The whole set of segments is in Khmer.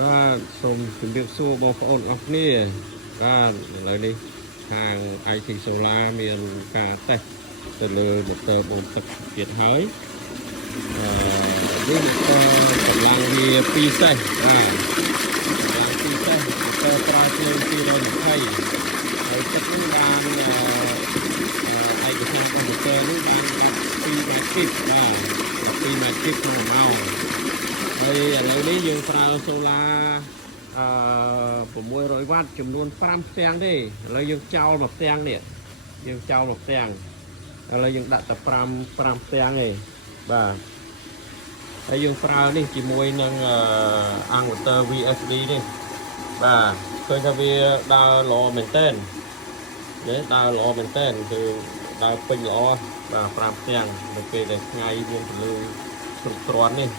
បាទសូមជម្រាបសួរបងប្អូនអស់គ្នាបាទឥឡូវនេះខាង IT Solar មានការតេស្តទៅលើ motor បូមទឹកទៀតហើយនេះ motor កម្លាំងវា2សេសបាទកម្លាំង2សេស motor ប្រើភ្លើង220ហើយទឹកនេះបានឯកសាររបស់ motor នេះបាន12 ម៉ែត្រគីបបាទ12 ម៉ែត្រគីបក្នុង1ម៉ោងហើយឥឡូវនេះយើងប្រើសូឡា600 វ៉ាត់ចំនួន5ផ្ទាំងទេឥឡូវយើងចោលមួយផ្ទាំងនេះយើងចោលមួយផ្ទាំងឥឡូវយើងដាក់តែ5ផ្ទាំងទេបាទហើយយើងប្រើនេះជាមួយនឹងAngleter VSD នេះបាទឃើញថាវាដើរល្អមែនទែនដើរល្អមែនទែនគឺដើរពេញល្អបាទ5ផ្ទាំងនៅពេលដែលថ្ងៃមានពន្លឺគ្រប់គ្រាន់នេះ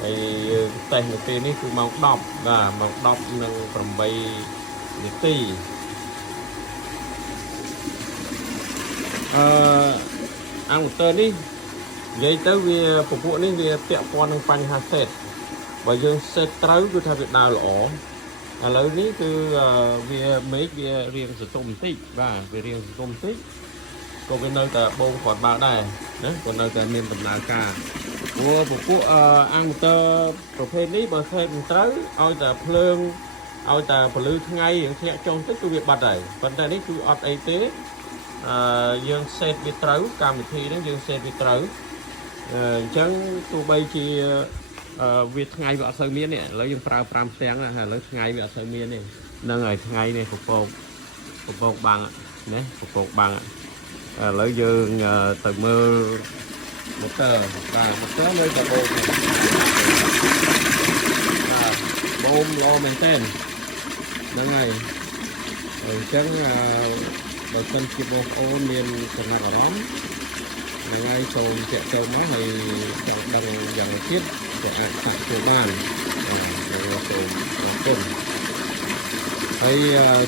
ហើយយើងតេស្តនៅពេលនេះគឺម៉ោង10បាទម៉ោង10 និង8 នាទីAngleter នេះនិយាយទៅវាពពួកនេះវាពាក់ព័ន្ធនឹងបញ្ហាសេតបើយើងសេតត្រូវគឺថាវាដើរល្អឥឡូវនេះគឺវាមេឃវារៀងសន្ទុំបន្តិចបាទវារៀងសន្ទុំបន្តិចក៏វានៅតែបងគាត់បើដែរណាក៏នៅតែមានដំណើរការព្រោះពពួកAngleterប្រភេទនេះបើសេតមិនត្រូវឲ្យតែភ្លើងឲ្យតែពលឺថ្ងៃយើងធ្លាក់ចុះទៅគឺវាបាត់ហើយប៉ុន្តែនេះគឺអត់អីទេយើងសេតវាត្រូវកម្មវិធីហ្នឹងយើងសេតវាត្រូវអញ្ចឹងទោះបីជាវាថ្ងៃវាអត់សូវមានទេឥឡូវយើងប្រើ5ផ្ទាំងណាឥឡូវថ្ងៃវាអត់សូវមានទេហ្នឹងហើយថ្ងៃនេះពពកបាំងណាពពកបាំងឥឡូវយើងទៅមើល motor បាទ motor មើលតែបូមបាទបូមល្អមែនទែនហ្នឹងហើយអញ្ចឹងបើសិនជាបងប្អូនមានចំណាប់អារម្មណ៍ថ្ងៃសូមចាក់ចូលមកហើយចង់ដឹងយ៉ាងទៀតក៏អាចសាកចូលបានសូមអរគុណហើយ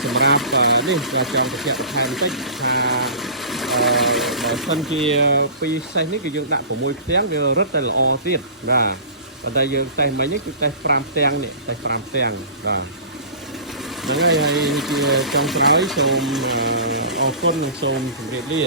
សម្រាប់នេះក៏ចង់បញ្ជាក់បន្ថែមបន្តិចថាបើសិនជា2សេសនេះគឺយើងដាក់6ផ្ទាំងវារឹតតែល្អទៀតបាទប៉ុន្តែយើងតេស្តមិញនេះគឺតេស្ត5ផ្ទាំងនេះតេស្ត5ផ្ទាំងបាទហ្នឹងហើយជាចុងក្រោយសូមអរគុណនិងសូមជម្រាបលា